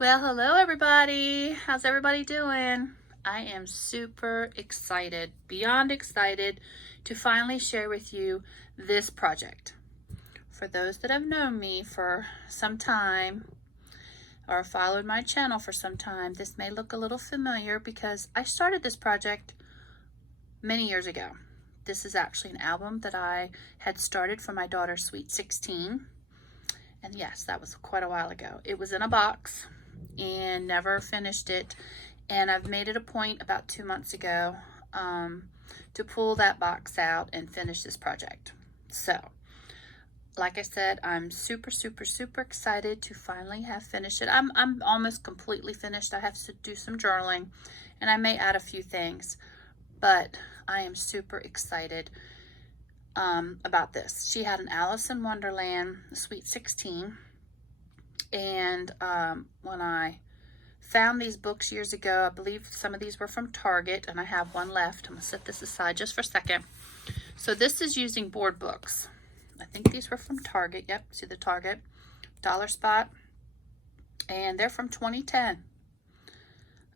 Well, hello everybody. How's everybody doing? I am super excited, beyond excited, to finally share with you this project. For those that have known me for some time or followed my channel for some time, this may look a little familiar because I started this project many years ago. This is actually an album that I had started for my daughter's Sweet 16. And yes, that was quite a while ago. It was in a box and never finished it. And I've made it a point about 2 months ago to pull that box out and finish this project. So, like I said, I'm super excited to finally have finished it. I'm almost completely finished. I have to do some journaling and I may add a few things, but I am super excited about this. She had an Alice in Wonderland Sweet 16, and when I found these books years ago, I believe some of these were from Target, and I have one left. I'm gonna set this aside just for a second. So this is using board books. I think these were from Target. Yep, see the Target dollar spot, and they're from 2010.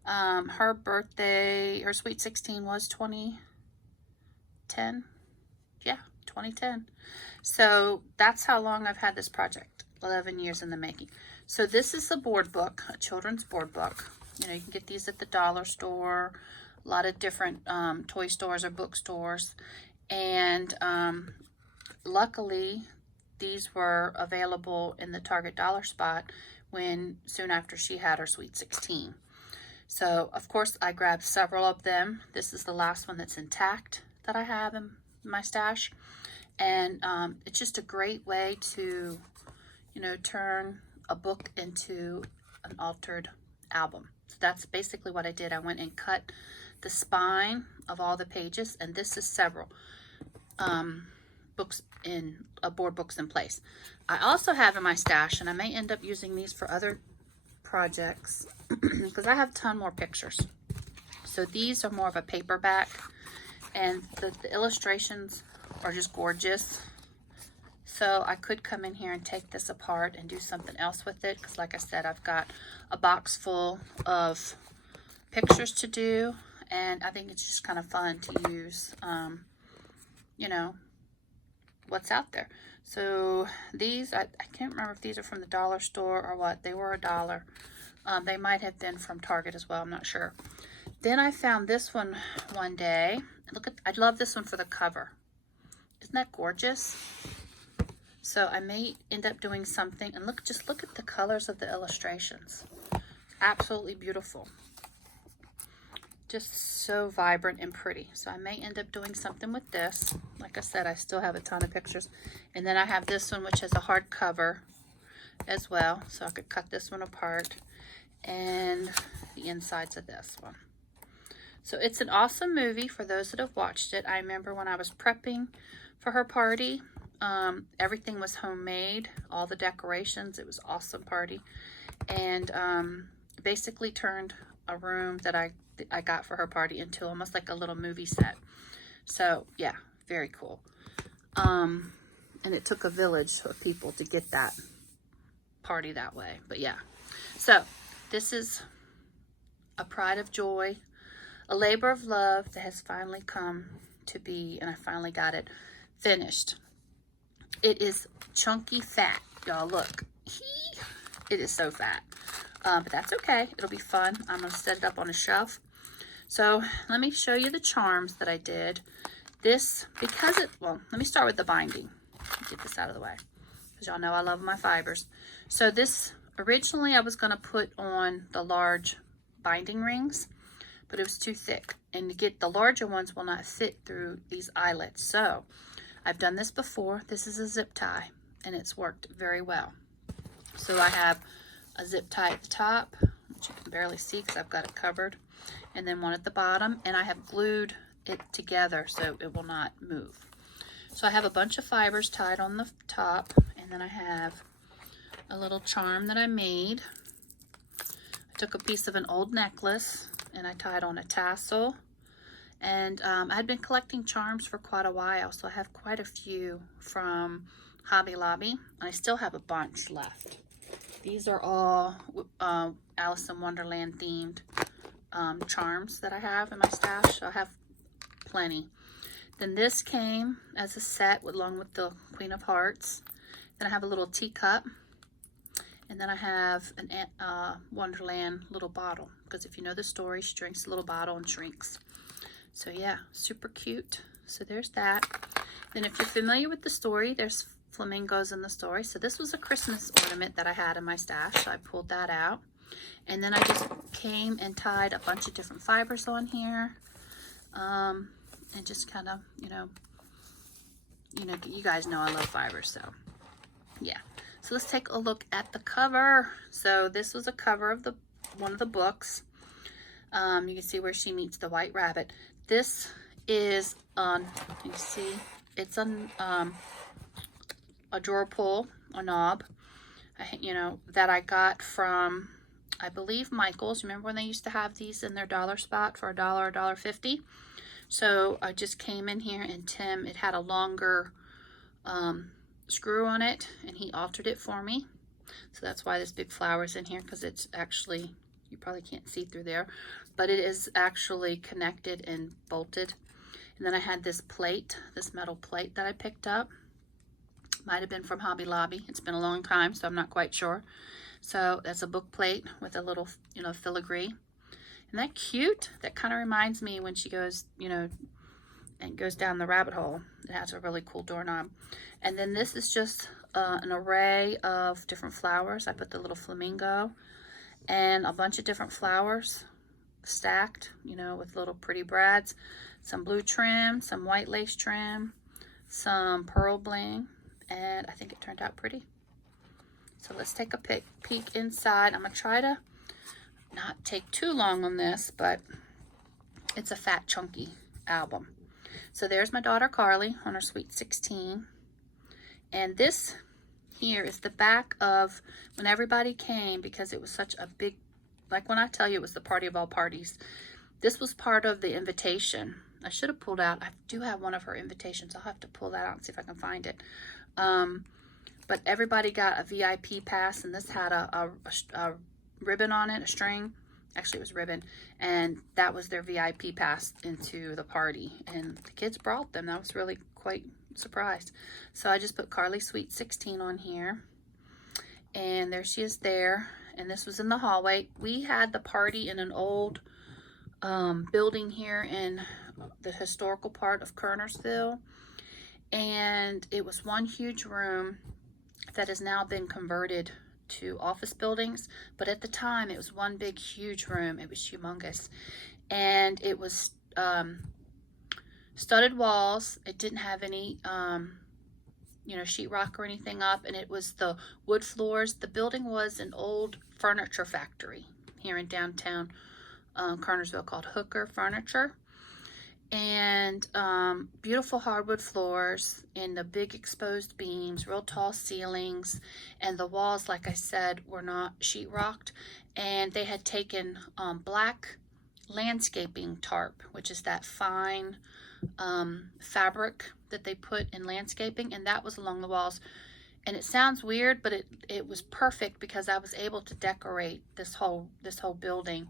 Her birthday, her Sweet 16 was 2010. Yeah, 2010. So that's how long I've had this project, 11 years in the making. So this is a board book, a children's board book. You know, you can get these at the dollar store, a lot of different toy stores or bookstores. And luckily, these were available in the Target dollar spot soon after she had her Sweet 16. So, of course, I grabbed several of them. This is the last one that's intact that I have in my stash. And it's just a great way to, you know, turn a book into an altered album. So that's basically what I did. I went and cut the spine of all the pages, and this is several board books in place. I also have in my stash, and I may end up using these for other projects because I have a ton more pictures. So these are more of a paperback, and the illustrations are just gorgeous. So I could come in here and take this apart and do something else with it, because like I said, I've got a box full of pictures to do, and I think it's just kind of fun to use, you know, what's out there. So these, I can't remember if these are from the dollar store or what. They were $1. They might have been from Target as well, I'm not sure. Then I found this one day. Look at, I love this one for the cover. Isn't that gorgeous? So I may end up doing something, and just look at the colors of the illustrations. It's absolutely beautiful. Just so vibrant and pretty. So I may end up doing something with this. Like I said, I still have a ton of pictures. And then I have this one, which has a hard cover as well. So I could cut this one apart, and the insides of this one. So it's an awesome movie for those that have watched it. I remember when I was prepping for her party, everything was homemade, all the decorations. It was an awesome party, and basically turned a room that I got for her party into almost like a little movie set. So yeah, very cool. And it took a village of people to get that party that way. But yeah, so this is a pride of joy, a labor of love that has finally come to be, and I finally got it finished. It is chunky fat, y'all. Look, it is so fat, but that's okay. It'll be fun. I'm gonna set it up on a shelf. So let me show you the charms that I did. This, well, let me start with the binding. Get this out of the way, because y'all know I love my fibers. So this, originally I was gonna put on the large binding rings, but it was too thick, and to get the larger ones will not fit through these eyelets. So I've done this before. This is a zip tie, and it's worked very well. So I have a zip tie at the top, which you can barely see because I've got it covered, and then one at the bottom, and I have glued it together so it will not move. So I have a bunch of fibers tied on the top, and then I have a little charm that I made. I took a piece of an old necklace, and I tied on a tassel. And I had been collecting charms for quite a while, so I have quite a few from Hobby Lobby. I still have a bunch left. These are all Alice in Wonderland themed charms that I have in my stash. So I have plenty. Then this came as a set along with the Queen of Hearts. Then I have a little teacup. And then I have an Wonderland little bottle. Because if you know the story, she drinks a little bottle and shrinks. So yeah, super cute. So there's that. Then if you're familiar with the story, there's flamingos in the story. So this was a Christmas ornament that I had in my stash. So I pulled that out. And then I just came and tied a bunch of different fibers on here. And just kind of, you guys know I love fibers. So yeah. So let's take a look at the cover. So this was a cover of one of the books. You can see where she meets the White Rabbit. This is on, you see, it's on a drawer pull, a knob, that I got from, I believe, Michael's. Remember when they used to have these in their dollar spot for $1, $1.50? So I just came in here, and Tim, it had a longer screw on it, and he altered it for me. So that's why this big flower's in here, because it's actually, you probably can't see through there, but it is actually connected and bolted. And then I had this plate, this metal plate that I picked up. Might have been from Hobby Lobby. It's been a long time, so I'm not quite sure. So that's a book plate with a little, filigree. Isn't that cute? That kind of reminds me when she goes, and goes down the rabbit hole. It has a really cool doorknob. And then this is just an array of different flowers. I put the little flamingo and a bunch of different flowers stacked, with little pretty brads. Some blue trim, some white lace trim, some pearl bling, and I think it turned out pretty. So let's take a peek inside. I'm going to try to not take too long on this, but it's a fat, chunky album. So there's my daughter Carly on her Sweet 16. And this here is the back of when everybody came, because it was such a big, like when I tell you it was the party of all parties, this was part of the invitation. I should have pulled out, I do have one of her invitations. I'll have to pull that out and see if I can find it. But everybody got a VIP pass, and this had a ribbon on it, a string. Actually, it was ribbon, and that was their VIP pass into the party, and the kids brought them. That was really quite surprised. So I just put Carly Sweet 16 on here, and there she is there. And this was in the hallway. We had the party in an old building here in the historical part of Kernersville, and it was one huge room that has now been converted to office buildings, but at the time it was one big huge room. It was humongous, and it was studded walls. It didn't have any sheetrock or anything up, and it was the wood floors. The building was an old furniture factory here in downtown Kernersville called Hooker Furniture. And beautiful hardwood floors and the big exposed beams, real tall ceilings, and the walls, like I said, were not sheetrocked. And they had taken black landscaping tarp, which is that fine fabric that they put in landscaping, and that was along the walls. And it sounds weird, but it was perfect, because I was able to decorate this whole building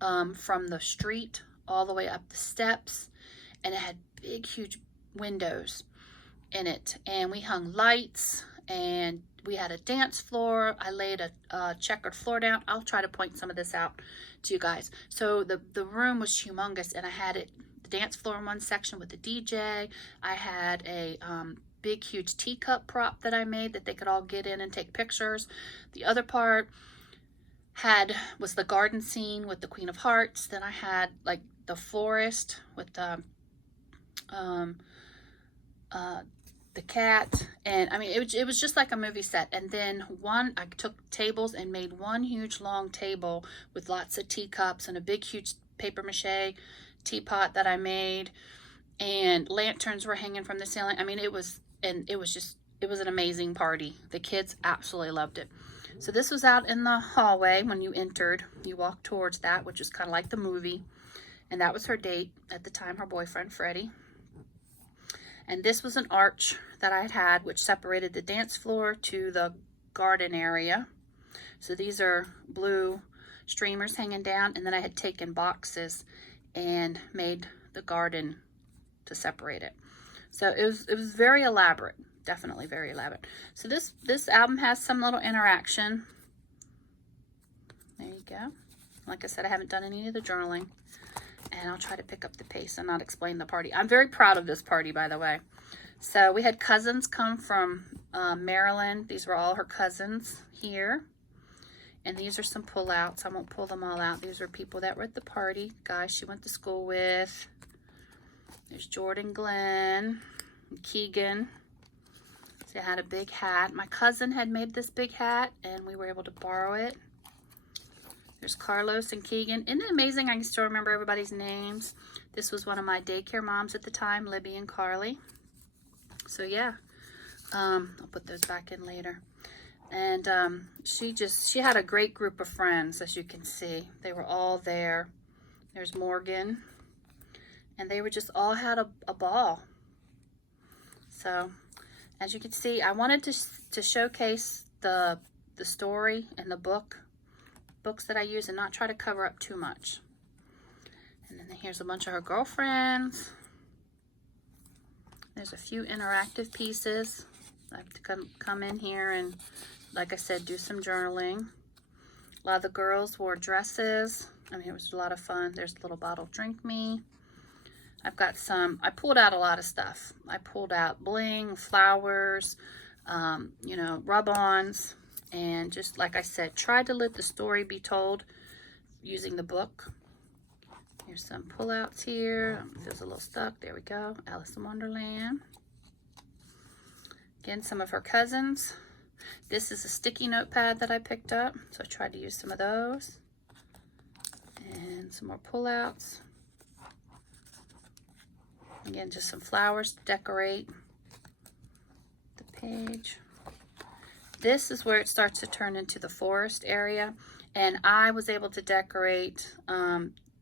from the street all the way up the steps, and it had big huge windows in it, and we hung lights, and we had a dance floor. I laid a checkered floor down. I'll try to point some of this out to you guys. So the room was humongous, and I had the dance floor in one section with the DJ. I had a big huge teacup prop that I made that they could all get in and take pictures. The other part was the garden scene with the Queen of Hearts. Then I had like the forest with the cat, and I mean it was just like a movie set. And then I took tables and made one huge long table with lots of teacups and a big huge paper mache teapot that I made, and lanterns were hanging from the ceiling. I mean it was an amazing party. The kids absolutely loved it. So this was out in the hallway. When you entered, you walked towards that, which was kind of like the movie. And that was her date at the time, her boyfriend, Freddie. And this was an arch that I had, which separated the dance floor to the garden area. So these are blue streamers hanging down, and then I had taken boxes and made the garden to separate it. So it was very elaborate, definitely very elaborate. So this album has some little interaction. There you go. Like I said, I haven't done any of the journaling, and I'll try to pick up the pace and not explain the party. I'm very proud of this party, by the way. So we had cousins come from Maryland. These were all her cousins here. And these are some pullouts. I won't pull them all out. These are people that were at the party, guys she went to school with. There's Jordan, Glenn, and Keegan. So I had a big hat. My cousin had made this big hat, and we were able to borrow it. There's Carlos and Keegan. Isn't it amazing I can still remember everybody's names? This was one of my daycare moms at the time, Libby and Carly. So yeah, I'll put those back in later. And she had a great group of friends, as you can see. They were all there. There's Morgan. And they were just all had a ball. So, as you can see, I wanted to showcase the story and the books that I use, and not try to cover up too much. And then here's a bunch of her girlfriends. There's a few interactive pieces. I have to come in here and, like I said, do some journaling. A lot of the girls wore dresses. I mean, it was a lot of fun. There's a little bottle, Drink Me. I've got I pulled out a lot of stuff. I pulled out bling, flowers, you know, rub-ons, and just, like I said, tried to let the story be told using the book. Here's some pullouts here. Feels a little stuck. There we go. Alice in Wonderland. Again, some of her cousins. This is a sticky notepad that I picked up, so I tried to use some of those. And some more pullouts. Again, just some flowers to decorate the page. This is where it starts to turn into the forest area, and I was able to decorate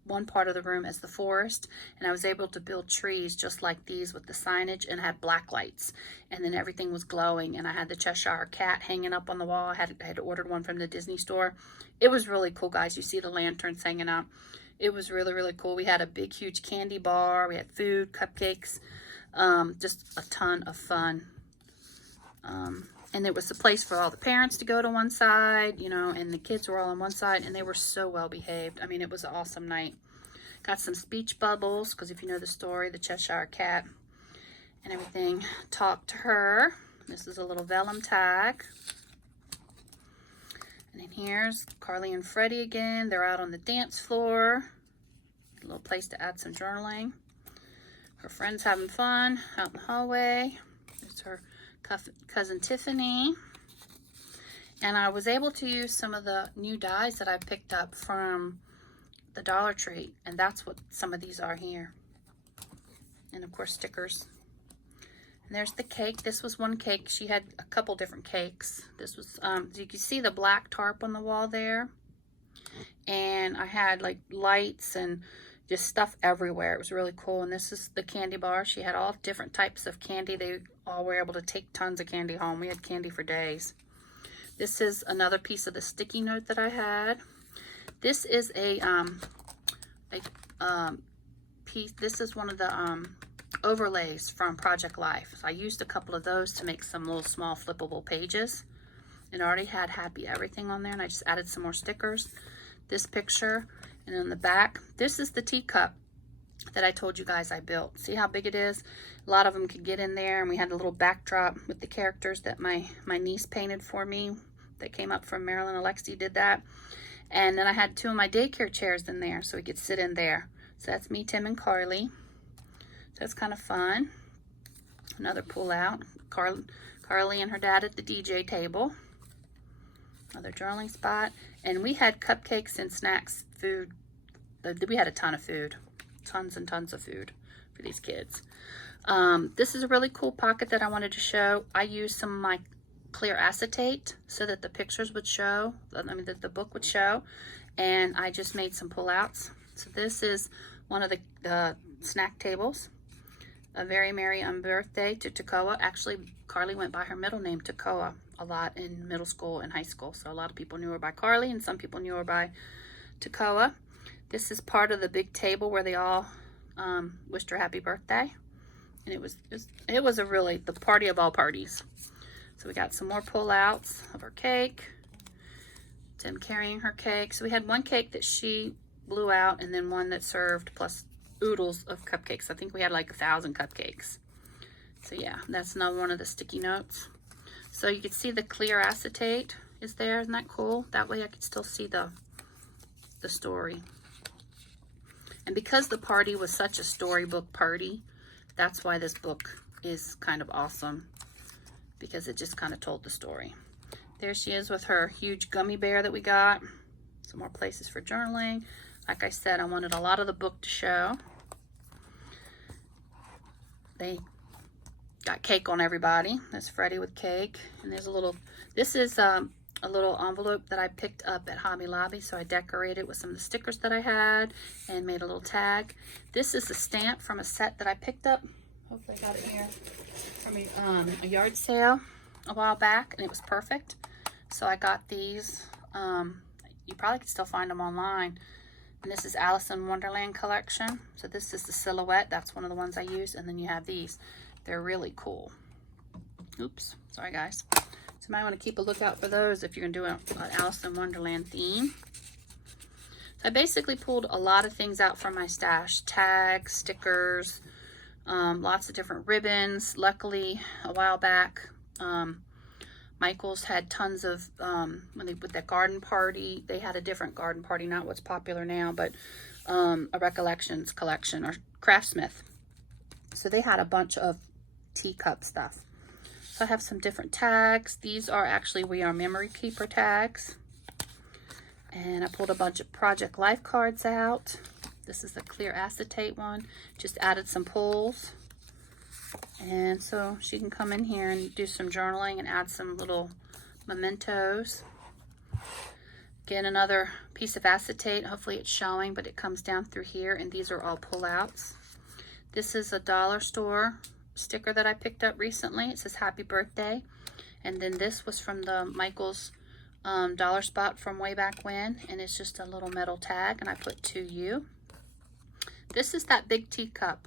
one part of the room as the forest, and I was able to build trees just like these with the signage, and had black lights, and then everything was glowing, and I had the Cheshire Cat hanging up on the wall. I had ordered one from the Disney store. It was really cool, guys. You see the lanterns hanging out. It was really, really cool. We had a big, huge candy bar. We had food, cupcakes, just a ton of fun. And it was a place for all the parents to go to one side, you know, and the kids were all on one side, and they were so well behaved. I mean, it was an awesome night. Got some speech bubbles, because if you know the story, the Cheshire Cat and everything, talked to her. This is a little vellum tag. And then here's Carly and Freddie again. They're out on the dance floor. A little place to add some journaling. Her friends having fun out in the hallway. There's her cousin Tiffany. And I was able to use some of the new dies that I picked up from the Dollar Tree, and that's what some of these are here. And of course, stickers. And there's the cake. This was one cake. She had a couple different cakes. This was you can see the black tarp on the wall there, and I had like lights and just stuff everywhere. It was really cool. And this is the candy bar. She had all different types of candy. They all were able to take tons of candy home. We had candy for days. This is another piece of the sticky note that I had. This is a piece. This is one of the overlays from Project Life. So I used a couple of those to make some little small flippable pages. It already had Happy Everything on there, and I just added some more stickers. This picture, and on the back, this is the teacup that I told you guys I built. See how big it is? A lot of them could get in there, and we had a little backdrop with the characters that my niece painted for me that came up from Maryland. Alexi did that. And then I had two of my daycare chairs in there so we could sit in there. So that's me, Tim, and Carly. So that's kind of fun. Another pull out. Carly and her dad at the DJ table. Another journaling spot. And we had cupcakes and snacks, food. We had a ton of food. Tons and tons of food for these kids. This is a really cool pocket that I wanted to show. I used some of my clear acetate so that the pictures would show, I mean that the book would show, and I just made some pullouts. So this is one of the snack tables. A very merry birthday to Takoa. Actually, Carly went by her middle name, Takoa. a lot in middle school and high school. So a lot of people knew her by Carly, and some people knew her by Takoa. This is part of the big table where they all wished her happy birthday. And it was a really, the party of all parties. So we got some more pullouts of her cake. Tim carrying her cake. So we had one cake that she blew out, and then one that served, plus oodles of cupcakes. I think we had like 1,000 cupcakes. So yeah, that's another one of the sticky notes. So you can see the clear acetate is there. Isn't that cool? That way I could still see the story. And because the party was such a storybook party, that's why this book is kind of awesome, because it just kind of told the story. There she is with her huge gummy bear that we got. Some more places for journaling. Like I said, I wanted a lot of the book to show. They got cake on everybody. There's Freddie with cake. And there's a little, this is a little envelope that I picked up at Hobby Lobby. So I decorated with some of the stickers that I had and made a little tag. This is a stamp from a set that I picked up. Hopefully I got it here. From a yard sale a while back, and it was perfect. So I got these. You probably could still find them online. And this is Alice in Wonderland collection. So this is the silhouette. That's one of the ones I use. And then you have these. They're really cool. Oops. Sorry, guys. So you might want to keep a lookout for those if you're going to do an Alice in Wonderland theme. So I basically pulled a lot of things out from my stash. Tags, stickers, lots of different ribbons. Luckily, a while back, Michael's had tons of, when they put that garden party, they had a different garden party, not what's popular now, but a recollections collection, or Craftsmith. So they had a bunch of teacup stuff. So I have some different tags. These are actually We Are Memory Keeper tags. And I pulled a bunch of Project Life cards out. This is a clear acetate one. Just added some pulls. And so she can come in here and do some journaling and add some little mementos. Again, another piece of acetate. Hopefully it's showing, but it comes down through here, and these are all pullouts. This is a dollar store sticker that I picked up recently. It says Happy Birthday. And then this was from the Michael's dollar spot from way back when, and it's just a little metal tag, and I put to you. This is that big teacup.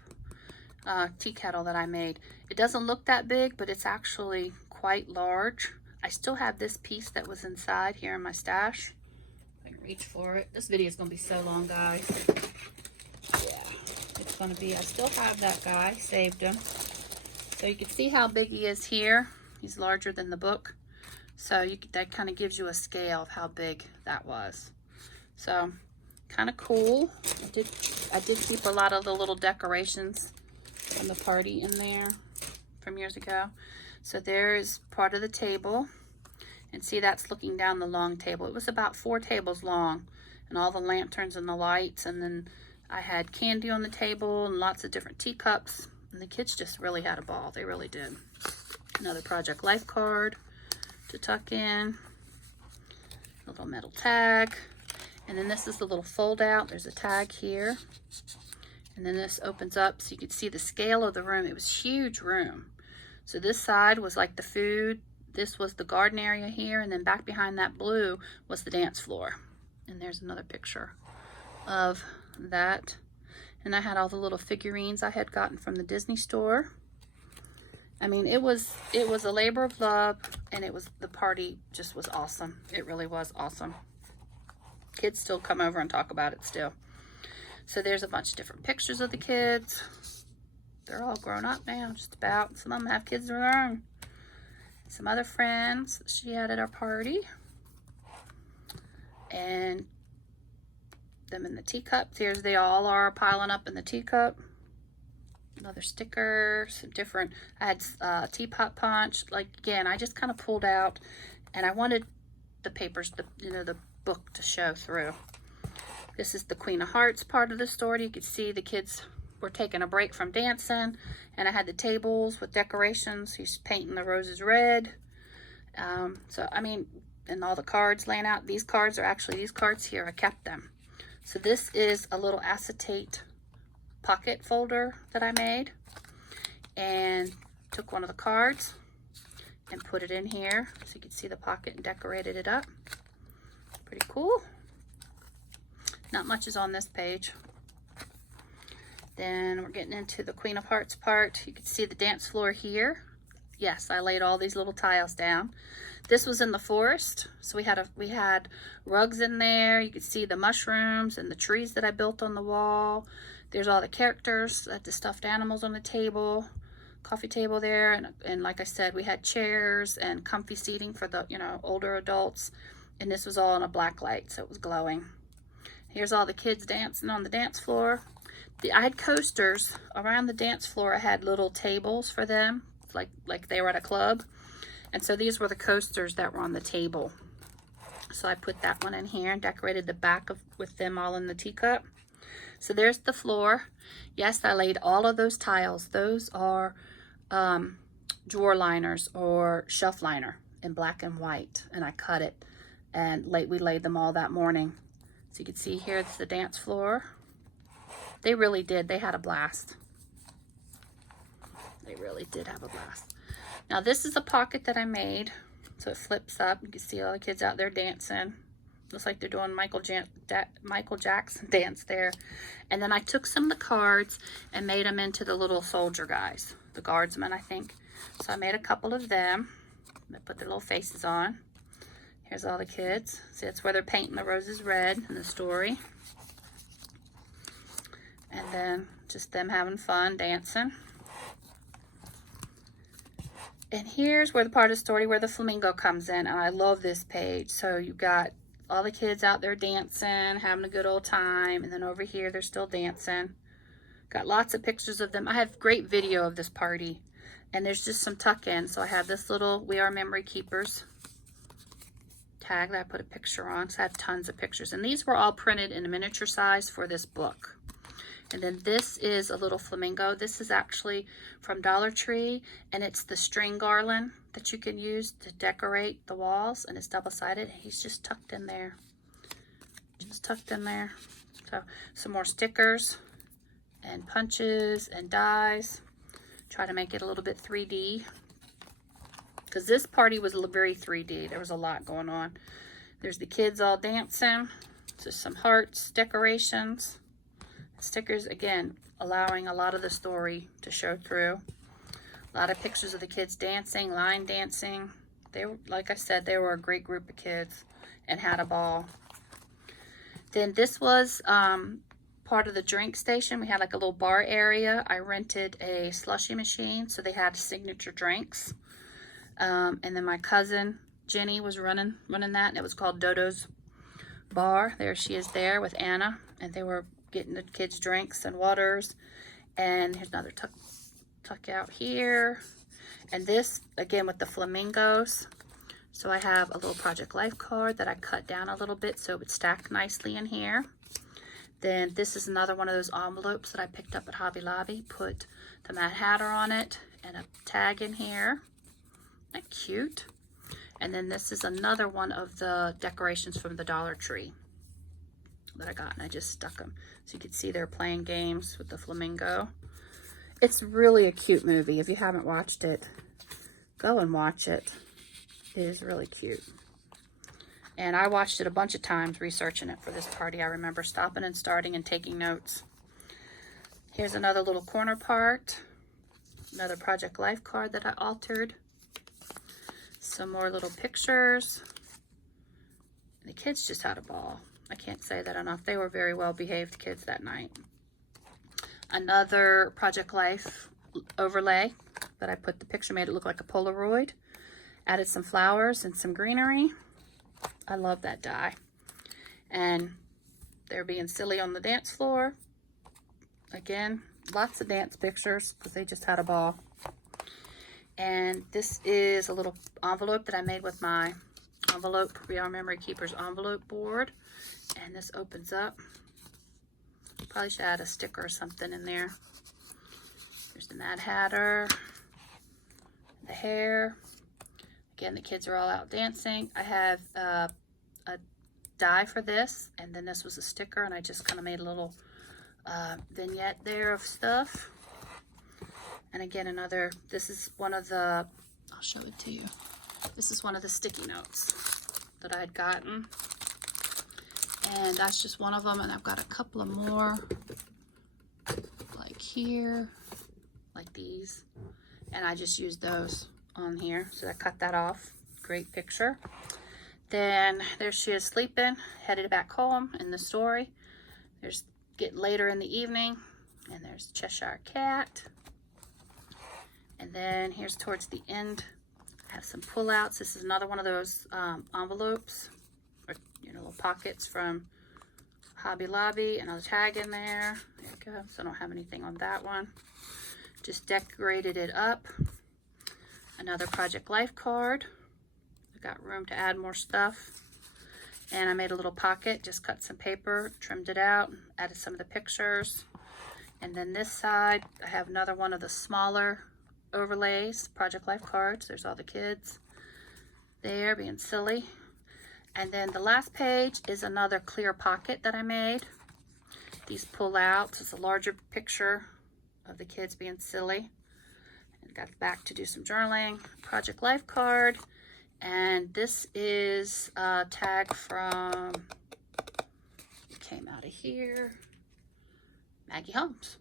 Tea kettle that I made. It doesn't look that big, but it's actually quite large. I still have this piece that was inside here in my stash. I can reach for it. This video is going to be so long, guys. Yeah, it's going to be. I still have that guy. Saved him. So you can see how big he is here. He's larger than the book. So that kind of gives you a scale of how big that was. So kind of cool. I did keep a lot of the little decorations from the party in there from years ago. So there is part of the table, and see, that's looking down the long table. It was about 4 tables long, and all the lanterns and the lights, and then I had candy on the table and lots of different teacups, and the kids just really had a ball. They really did. Another Project Life card to tuck in, a little metal tag, and then this is the little fold out. There's a tag here. And then this opens up so you can see the scale of the room. It was a huge room. So this side was like the food. This was the garden area here. And then back behind that blue was the dance floor. And there's another picture of that. And I had all the little figurines I had gotten from the Disney store. I mean, it was a labor of love, and the party just was awesome. It really was awesome. Kids still come over and talk about it still. So there's a bunch of different pictures of the kids. They're all grown up now, just about. Some of them have kids of their own. Some other friends she had at our party. And them in the teacups. Here's they all are piling up in the teacup. Another sticker, some different, I had teapot punch. Like, again, I just kind of pulled out, and I wanted the papers, the book to show through. This is the Queen of Hearts part of the story. You could see the kids were taking a break from dancing, and I had the tables with decorations. He's painting the roses red. So, I mean, and all the cards laying out. These cards are actually these cards here. I kept them. So this is a little acetate pocket folder that I made, and took one of the cards and put it in here so you can see the pocket and decorated it up. Pretty cool. Not much is on this page. Then we're getting into the Queen of Hearts part. You can see the dance floor here. Yes, I laid all these little tiles down. This was in the forest, so we had rugs in there. You could see the mushrooms and the trees that I built on the wall. There's all the characters, the stuffed animals on the table, coffee table there, and like I said, we had chairs and comfy seating for the older adults. And this was all in a black light, so it was glowing. Here's all the kids dancing on the dance floor. I had coasters around the dance floor. I had little tables for them, like they were at a club. And so these were the coasters that were on the table. So I put that one in here and decorated the back with them all in the teacup. So there's the floor. Yes, I laid all of those tiles. Those are drawer liners or shelf liner in black and white. And I cut it, and we laid them all that morning. So you can see here, it's the dance floor. They really did. They had a blast. They really did have a blast. Now this is a pocket that I made. So it flips up. You can see all the kids out there dancing. Looks like they're doing Michael Jackson dance there. And then I took some of the cards and made them into the little soldier guys. The guardsmen, I think. So I made a couple of them. I put their little faces on. Here's all the kids. See, that's where they're painting the roses red in the story. And then just them having fun, dancing. And here's where the part of the story where the flamingo comes in. And I love this page. So you got all the kids out there dancing, having a good old time. And then over here, they're still dancing. Got lots of pictures of them. I have great video of this party. And there's just some tuck-ins. So I have this little We Are Memory Keepers tag that I put a picture on. So I have tons of pictures. And these were all printed in a miniature size for this book. And then this is a little flamingo. This is actually from Dollar Tree, and it's the string garland that you can use to decorate the walls, and it's double-sided. He's just tucked in there. Just tucked in there. So some more stickers and punches and dies. Try to make it a little bit 3D. Because this party was very 3D. There was a lot going on. There's the kids all dancing. Just some hearts, decorations. Stickers, again, allowing a lot of the story to show through. A lot of pictures of the kids dancing, line dancing. They were, like I said, they were a great group of kids and had a ball. Then this was part of the drink station. We had like a little bar area. I rented a slushie machine, so they had signature drinks. And then my cousin Jenny was running that, and it was called Dodo's Bar. There she is there with Anna, and they were getting the kids drinks and waters. And here's another tuck out here. And this, again, with the flamingos. So I have a little Project Life card that I cut down a little bit so it would stack nicely in here. Then this is another one of those envelopes that I picked up at Hobby Lobby. Put the Mad Hatter on it and a tag in here. Isn't that cute? And then this is another one of the decorations from the Dollar Tree that I got, and I just stuck them. So you can see they're playing games with the flamingo. It's really a cute movie. If you haven't watched it, go and watch it. It is really cute. And I watched it a bunch of times researching it for this party. I remember stopping and starting and taking notes. Here's another little corner part. Another Project Life card that I altered. Some more little pictures. The kids just had a ball. I can't say that enough. They were very well behaved kids that night. Another Project Life overlay that I put the picture, made it look like a Polaroid. Added some flowers and some greenery. I love that die. And they're being silly on the dance floor. Again, lots of dance pictures because they just had a ball. And this is a little envelope that I made with my We Are Memory Keepers envelope board. And this opens up. Probably should add a sticker or something in there. There's the Mad Hatter. The hair. Again, the kids are all out dancing. I have a die for this. And then this was a sticker. And I just kind of made a little vignette there of stuff. And again, this is one of the I'll show it to you. This is one of the sticky notes that I had gotten. And that's just one of them. And I've got a couple of more, like here, like these. And I just used those on here. So I cut that off. Great picture. Then there she is sleeping, headed back home in the story. There's getting later in the evening. And there's Cheshire Cat. And then here's towards the end. I have some pullouts. This is another one of those envelopes, or little pockets from Hobby Lobby, and I'll tag in there. There you go. So I don't have anything on that one. Just decorated it up. Another Project Life card. I got room to add more stuff. And I made a little pocket, just cut some paper, trimmed it out, added some of the pictures. And then this side, I have another one of the smaller overlays, Project Life cards. There's all the kids there being silly. And then the last page is another clear pocket that I made. These pull out. It's a larger picture of the kids being silly. And got back to do some journaling. Project Life card. And this is a tag from, it came out of here, Maggie Holmes.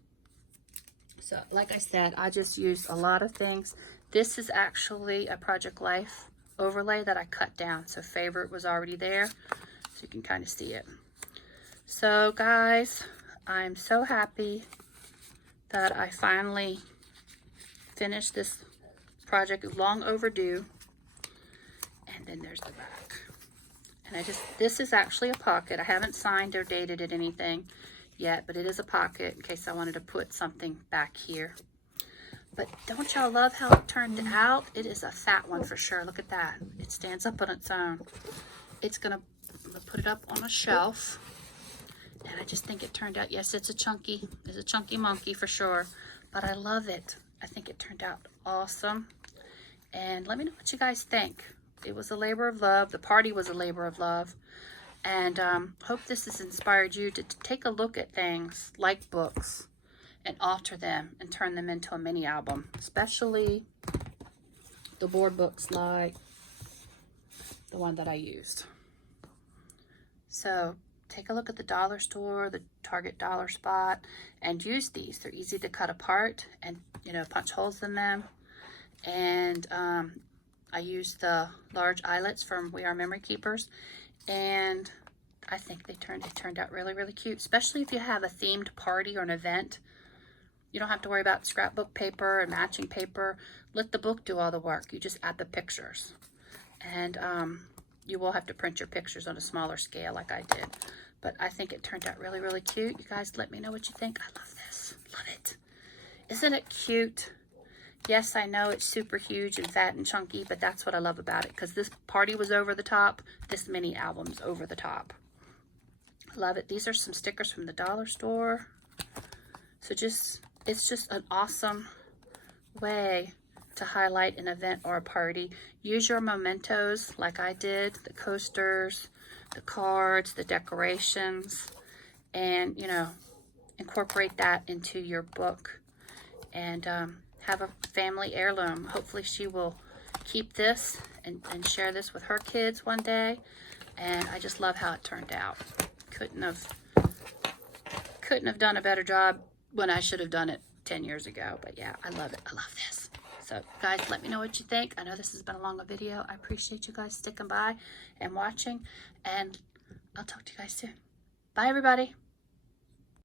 So like I said, I just used a lot of things. This is actually a Project Life overlay that I cut down. So Favorite was already there, so you can kind of see it. So guys, I'm so happy that I finally finished this project. It's long overdue. And then there's the back. And this is actually a pocket. I haven't signed or dated it anything yet, but it is a pocket in case I wanted to put something back here. But don't y'all love how it turned out? It is a fat one for sure. Look at that. It stands up on its own. I'm gonna put it up on a shelf. And I just think it turned out, yes, it's a chunky monkey for sure, but I love it. I think it turned out awesome. And let me know what you guys think. It was a labor of love. The party was a labor of love. And hope this has inspired you to take a look at things like books and alter them and turn them into a mini album, especially the board books like the one that I used. So take a look at the dollar store, the Target dollar spot, and use these. They're easy to cut apart and punch holes in them. And I used the large eyelets from We Are Memory Keepers, and I think it turned out really, really cute, especially if you have a themed party or an event. You don't have to worry about scrapbook paper and matching paper. Let the book do all the work. You just add the pictures. And you will have to print your pictures on a smaller scale like I did. But I think it turned out really, really cute. You guys let me know what you think. I love this. Love it. Isn't it cute? Yes, I know it's super huge and fat and chunky, but that's what I love about it, because this party was over the top. This mini album's over the top. Love it. These are some stickers from the dollar store. So it's just an awesome way to highlight an event or a party. Use your mementos like I did, the coasters, the cards, the decorations, and incorporate that into your book. And have a family heirloom. Hopefully she will keep this and share this with her kids one day. And I just love how it turned out. Couldn't have done a better job when I should have done it 10 years ago. But yeah, I love it. I love this. So guys, let me know what you think. I know this has been a long video. I appreciate you guys sticking by and watching. And I'll talk to you guys soon. Bye everybody.